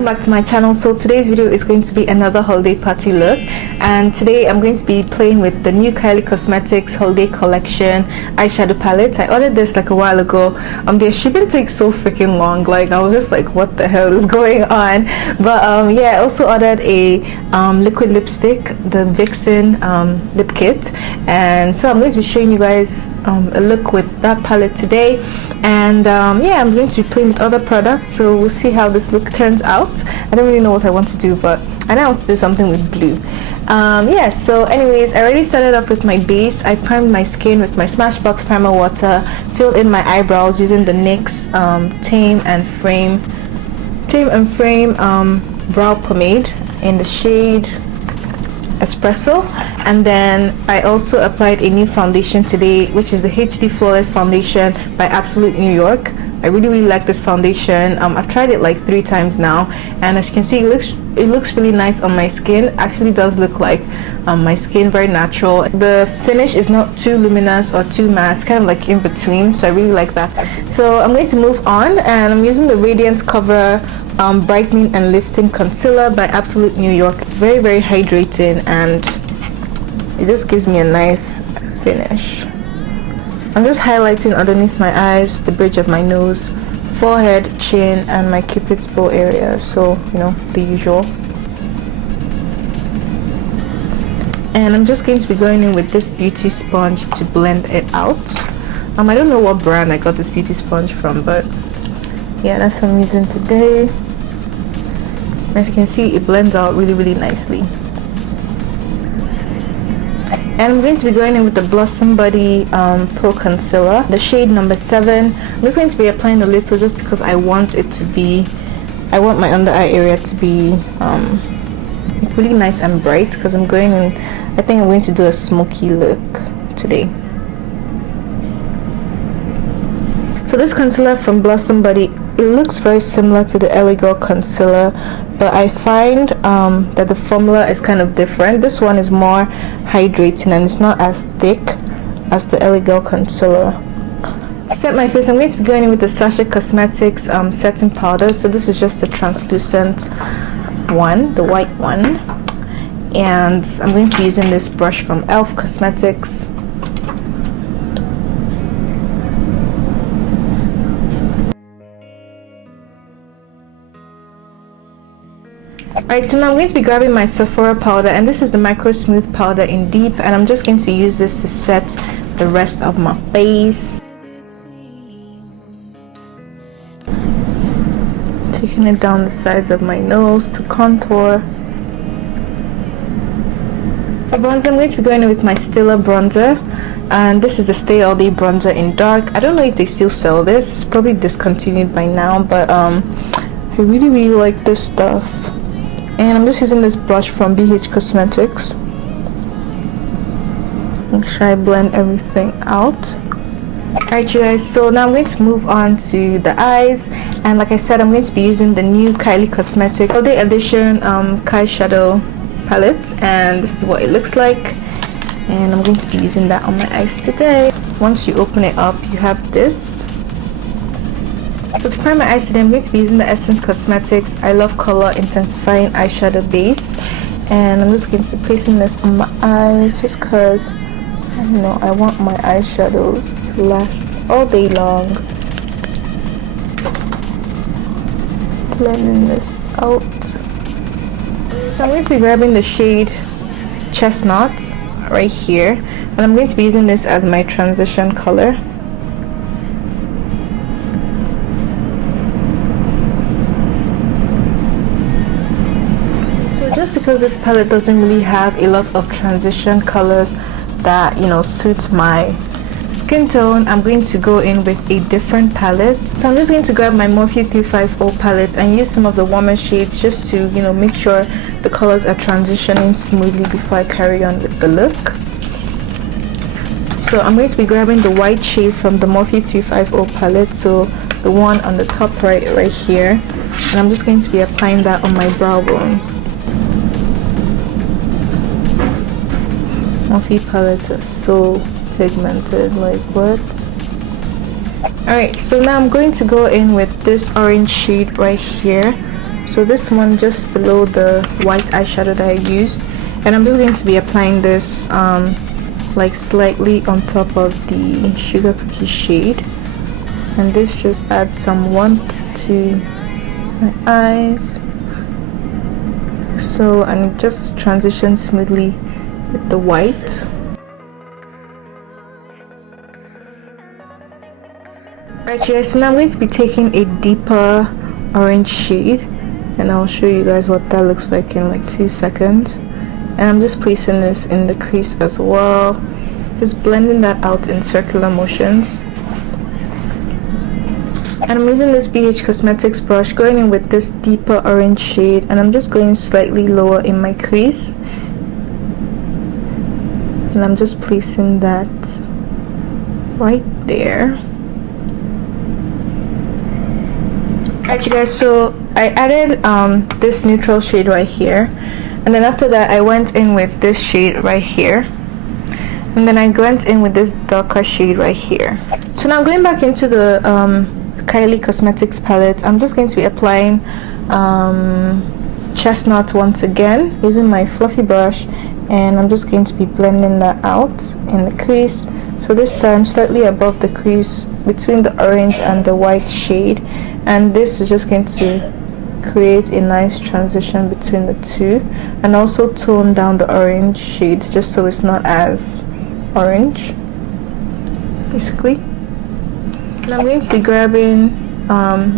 welcome back to my channel. So today's video is going to be another holiday party look, and today I'm going to be playing with the new Kylie Cosmetics holiday collection eyeshadow palette. I ordered this like a while ago. Their shipping takes so freaking long, like I was just like, what the hell is going on? But yeah, I also ordered a liquid lipstick, the Vixen lip kit, and so I'm going to be showing you guys a look with that palette today. And yeah, I'm going to be playing with other products, so we'll see how this look turns out. I don't really know what I want to do, but I know I want to do something with blue. Yeah, so anyways, I already started off with my base. I primed my skin with my Smashbox primer water, filled in my eyebrows using the NYX Tame and Frame brow pomade in the shade Espresso. And then I also applied a new foundation today, which is the HD Flawless Foundation by Absolute New York. I really like this foundation. I've tried it like 3 times now, and as you can see, it looks really nice on my skin. Actually does look like my skin, very natural. The finish is not too luminous or too matte, it's kind of like in between, so I really like that. So I'm going to move on, and I'm using the Radiance Cover Brightening and Lifting Concealer by Absolute New York. It's very hydrating, and it just gives me a nice finish. I'm just highlighting underneath my eyes, the bridge of my nose, forehead, chin, and my cupid's bow area, so you know, the usual. And I'm just going to be going in with this beauty sponge to blend it out. I don't know what brand I got this beauty sponge from, but yeah, that's what I'm using today. As you can see, it blends out really nicely. And I'm going to be going in with the Blossom Body Pro Concealer, the shade number 7. I'm just going to be applying a little just because I want my under eye area to be really nice and bright, because I'm going in, I think I'm going to do a smoky look today. So this concealer from Blossom Body, it looks very similar to the LA Girl concealer, but I find that the formula is kind of different. This one is more hydrating and it's not as thick as the LA Girl concealer. To set my face, I'm going to be going in with the Sasha Cosmetics setting powder. So this is just a translucent one, the white one, and I'm going to be using this brush from ELF Cosmetics. Alright, so now I'm going to be grabbing my Sephora powder, and this is the Micro Smooth powder in Deep, and I'm just going to use this to set the rest of my face. Taking it down the sides of my nose to contour. For bronzer, I'm going to be going in with my Stila bronzer, and this is the Stay All Day bronzer in Dark. I don't know if they still sell this, it's probably discontinued by now, but I really like this stuff. And I'm just using this brush from BH Cosmetics. Make sure I blend everything out. Alright you guys, so now I'm going to move on to the eyes, and like I said, I'm going to be using the new Kylie Cosmetics Holiday Edition Kyshadow palette, and this is what it looks like, and I'm going to be using that on my eyes today. Once you open it up, you have this. So to prime my eyes today, I'm going to be using the Essence Cosmetics I Love Color Intensifying Eyeshadow Base, and I'm just going to be placing this on my eyes just because, I don't know, I want my eyeshadows to last all day long. Blending this out. So I'm going to be grabbing the shade Chestnut right here, and I'm going to be using this as my transition color. Just because this palette doesn't really have a lot of transition colors that, you know, suit my skin tone, I'm going to go in with a different palette. So I'm just going to grab my Morphe 350 palette and use some of the warmer shades just to, you know, make sure the colors are transitioning smoothly before I carry on with the look. So I'm going to be grabbing the white shade from the Morphe 350 palette, so the one on the top right here, and I'm just going to be applying that on my brow bone. Morphe palettes are so pigmented, like what? Alright, so now I'm going to go in with this orange shade right here. So this one just below the white eyeshadow that I used, and I'm just going to be applying this like slightly on top of the Sugar Cookie shade, and this just adds some warmth to my eyes. So, and just transition smoothly with the white. Alright you guys, so now I'm going to be taking a deeper orange shade, and I'll show you guys what that looks like in like 2 seconds. And I'm just placing this in the crease as well, just blending that out in circular motions. And I'm using this BH Cosmetics brush, going in with this deeper orange shade, and I'm just going slightly lower in my crease, and I'm just placing that right there. Alright you guys, so I added this neutral shade right here, and then after that I went in with this shade right here, and then I went in with this darker shade right here. So now going back into the Kylie Cosmetics palette, I'm just going to be applying Chestnut once again using my fluffy brush, and I'm just going to be blending that out in the crease. So this time slightly above the crease between the orange and the white shade, and this is just going to create a nice transition between the two, and also tone down the orange shade just so it's not as orange basically. And I'm going to be grabbing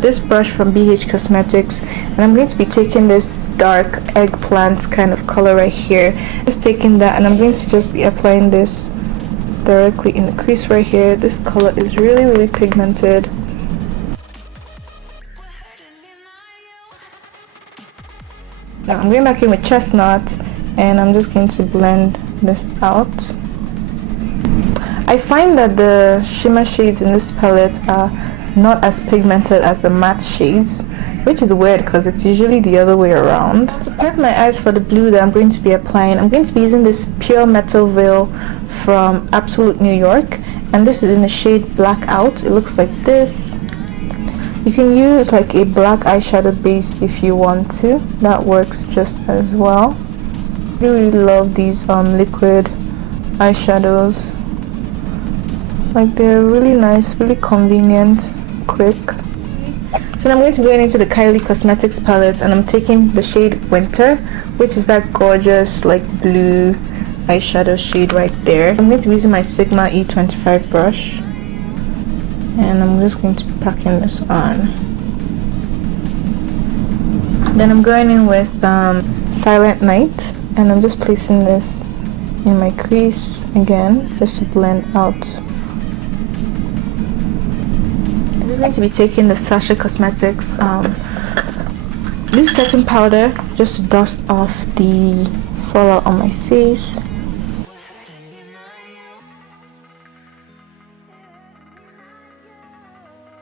this brush from BH Cosmetics, and I'm going to be taking this dark eggplant kind of color right here, just taking that, and I'm going to just be applying this directly in the crease right here. This color is really pigmented. Now I'm going back in with Chestnut, and I'm just going to blend this out. I find that the shimmer shades in this palette are not as pigmented as the matte shades, which is weird because it's usually the other way around. To prep my eyes for the blue that I'm going to be applying, I'm going to be using this Pure Metal Veil from Absolute New York, and this is in the shade Blackout. It looks like this. You can use like a black eyeshadow base if you want to, that works just as well. I really love these liquid eyeshadows. Like, they're really nice, really convenient, quick. So now I'm going to be going into the Kylie Cosmetics palette, and I'm taking the shade Winter, which is that gorgeous like blue eyeshadow shade right there. I'm going to be using my Sigma E25 brush, and I'm just going to be packing this on. Then I'm going in with Silent Night, and I'm just placing this in my crease again, just to blend out. I'm just going to be taking the Sasha Cosmetics loose setting powder just to dust off the fallout on my face.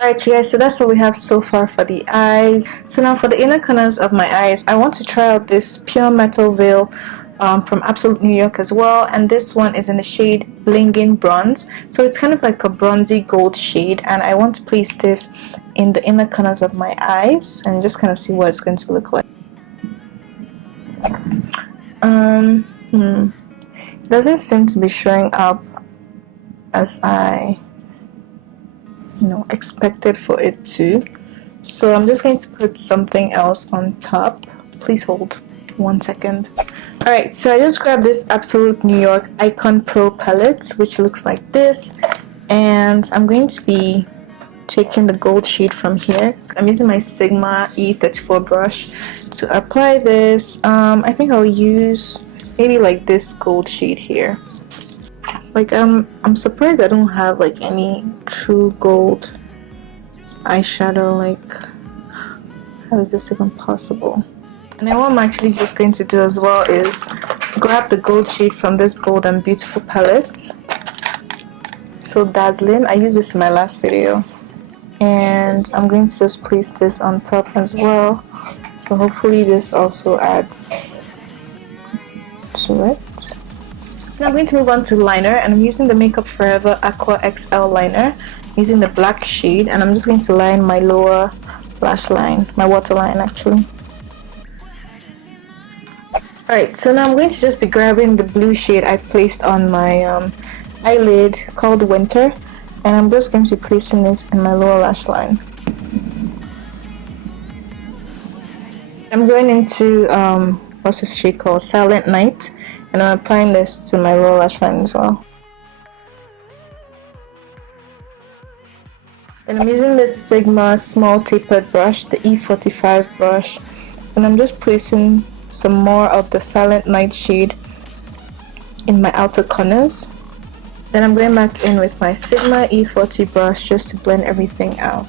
Alright you guys, so that's what we have so far for the eyes. So now for the inner corners of my eyes, I want to try out this Pure Metal Veil from Absolute New York as well, and this one is in the shade Blingin' Bronze. So it's kind of like a bronzy gold shade, and I want to place this in the inner corners of my eyes and just kind of see what it's going to look like. It doesn't seem to be showing up as I expected for it to, so I'm just going to put something else on top. Please hold 1 second. Alright, so I just grabbed this Absolute New York Icon Pro palette, which looks like this, and I'm going to be taking the gold shade from here. I'm using my Sigma E34 brush to apply this. I think I'll use maybe like this gold shade here. Like, I'm surprised I don't have like any true gold eyeshadow. Like, how is this even possible? And then what I'm actually just going to do as well is grab the gold shade from this Bold and Beautiful palette. So dazzling. I used this in my last video, and I'm going to just place this on top as well. So hopefully this also adds to it. So now I'm going to move on to liner, and I'm using the Makeup Forever Aqua XL liner using the black shade, and I'm just going to line my lower lash line, my waterline actually. Alright, so now I'm going to just be grabbing the blue shade I placed on my eyelid called Winter, and I'm just going to be placing this in my lower lash line. I'm going into what's this shade called, Silent Night, and I'm applying this to my lower lash line as well. And I'm using this Sigma small tapered brush, the E45 brush, and I'm just placing some more of the Silent Night shade in my outer corners. Then I'm going back in with my Sigma E40 brush just to blend everything out.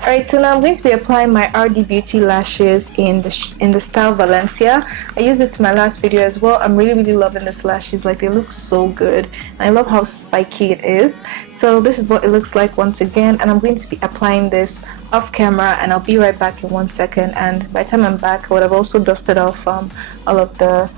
Alright, so now I'm going to be applying my RD Beauty lashes in the style Valencia. I used this in my last video as well. I'm really loving this lashes. Like, they look so good. And I love how spiky it is. So this is what it looks like once again, and I'm going to be applying this off camera, and I'll be right back in 1 second. And by the time I'm back, I would have also dusted off all of the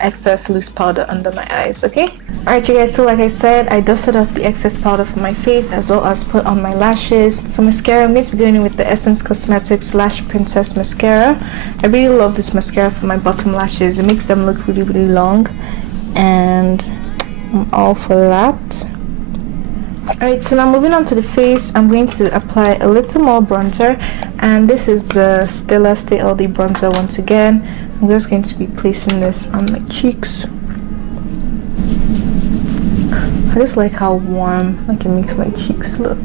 excess loose powder under my eyes. Okay, alright you guys, so like I said, I dusted off the excess powder from my face as well as put on my lashes. For mascara, I'm going to be going in with the Essence Cosmetics Lash Princess mascara. I really love this mascara for my bottom lashes. It makes them look really long, and I'm all for that. Alright, so now moving on to the face, I'm going to apply a little more bronzer, and this is the Stella Stay All Day bronzer once again. I'm just going to be placing this on my cheeks. I just like how warm it makes my cheeks look.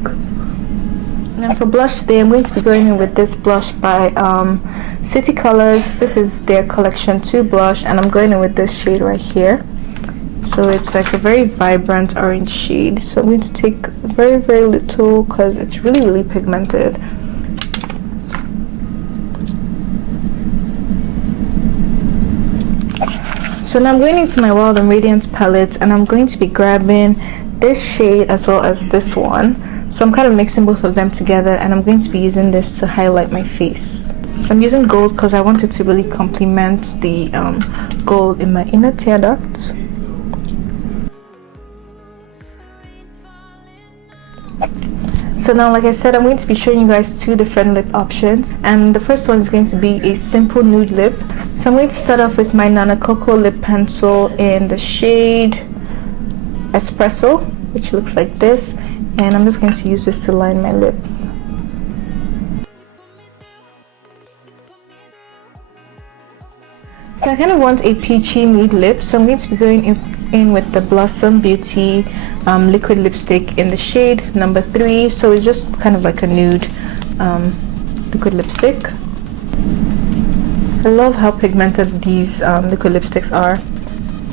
Now for blush today, I'm going to be going in with this blush by City Colors. This is their Collection 2 blush, and I'm going in with this shade right here. So it's like a very vibrant orange shade. So I'm going to take very little because it's really pigmented. So now I'm going into my Wild and Radiant palette, and I'm going to be grabbing this shade as well as this one. So I'm kind of mixing both of them together, and I'm going to be using this to highlight my face. So I'm using gold because I want it to really complement the gold in my inner tear duct. So now, like I said, I'm going to be showing you guys 2 different lip options, and the first one is going to be a simple nude lip. So I'm going to start off with my Nana Coco lip pencil in the shade Espresso, which looks like this, and I'm just going to use this to line my lips. So I kind of want a peachy nude lip, so I'm going to be going in with the Blossom Beauty liquid lipstick in the shade number 3. So it's just kind of like a nude liquid lipstick. I love how pigmented these liquid lipsticks are,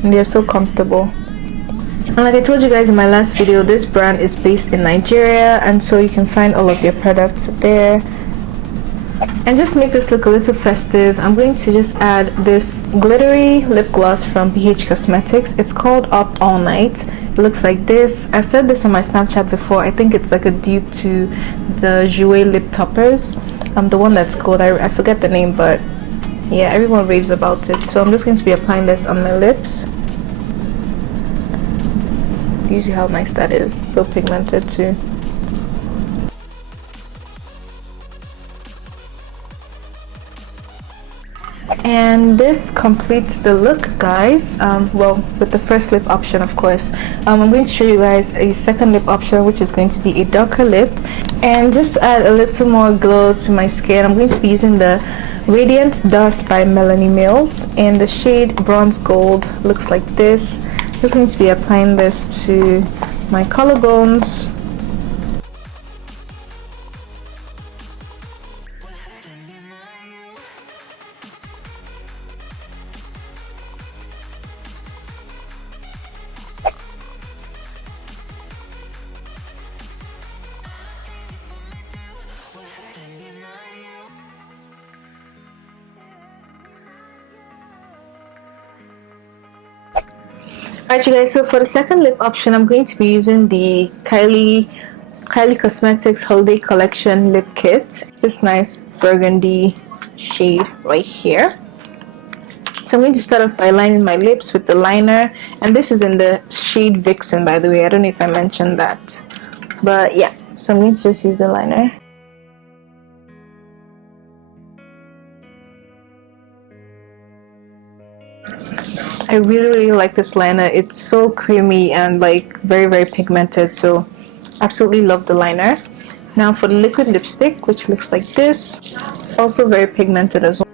and they are so comfortable. And like I told you guys in my last video, this brand is based in Nigeria, and so you can find all of their products there. And just to make this look a little festive, I'm going to just add this glittery lip gloss from BH Cosmetics. It's called Up All Night. It looks like this. I said this on my Snapchat before. I think it's like a dupe to the Jouer lip toppers. The one that's gold. I forget the name, but yeah, everyone raves about it. So I'm just going to be applying this on my lips. You see how nice that is. So pigmented too. And this completes the look, guys. Well, with the first lip option, of course. I'm going to show you guys a second lip option, which is going to be a darker lip, and just add a little more glow to my skin. I'm going to be using the Radiant Dust by Melanie Mills in the shade Bronze Gold. Looks like this. I'm just going to be applying this to my collarbones. Alright you guys, so for the second lip option, I'm going to be using the Kylie Cosmetics Holiday Collection Lip Kit. It's this nice burgundy shade right here. So I'm going to start off by lining my lips with the liner, and this is in the shade Vixen, by the way. I don't know if I mentioned that, but yeah. So I'm going to just use the liner. I really like this liner. It's so creamy and like very pigmented, so absolutely love the liner. Now for the liquid lipstick, which looks like this, also very pigmented as well.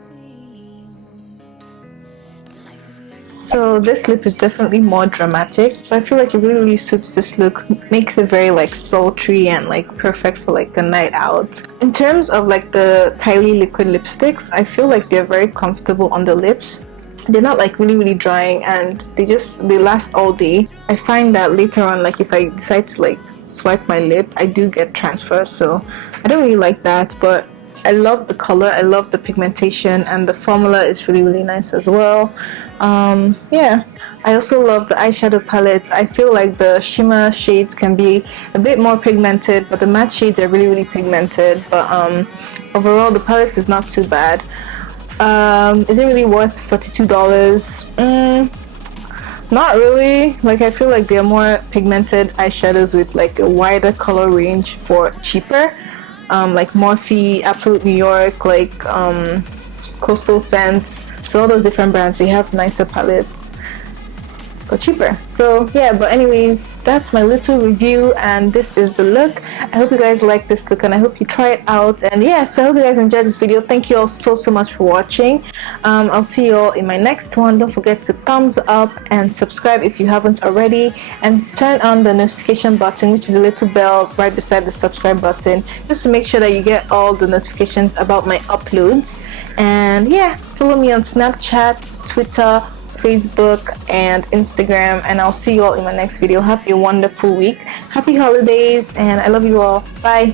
So this lip is definitely more dramatic, but I feel like it really suits this look, makes it very like sultry and like perfect for like a night out. In terms of like the Kylie liquid lipsticks, I feel like they're very comfortable on the lips. They're not like really drying, and they last all day. I find that later on, like if I decide to like swipe my lip, I do get transfer, so I don't really like that, but I love the color, I love the pigmentation, and the formula is really nice as well. Yeah, I also love the eyeshadow palettes. I feel like the shimmer shades can be a bit more pigmented, but the matte shades are really pigmented. But overall the palette is not too bad. Is it really worth $42? Not really. Like, I feel like they're more pigmented eyeshadows with like a wider color range for cheaper. Like Morphe, Absolute New York, like Coastal Scents. So all those different brands, they have nicer palettes for cheaper. So yeah, but anyways, that's my little review, and this is the look. I hope you guys like this look, and I hope you try it out. And yeah, so I hope you guys enjoyed this video. Thank you all so much for watching. I'll see you all in my next one. Don't forget to thumbs up and subscribe if you haven't already, and turn on the notification button, which is a little bell right beside the subscribe button, just to make sure that you get all the notifications about my uploads. And yeah, follow me on Snapchat, Twitter, Facebook, and Instagram, and I'll see you all in my next video. Have a wonderful week, happy holidays, and I love you all. Bye.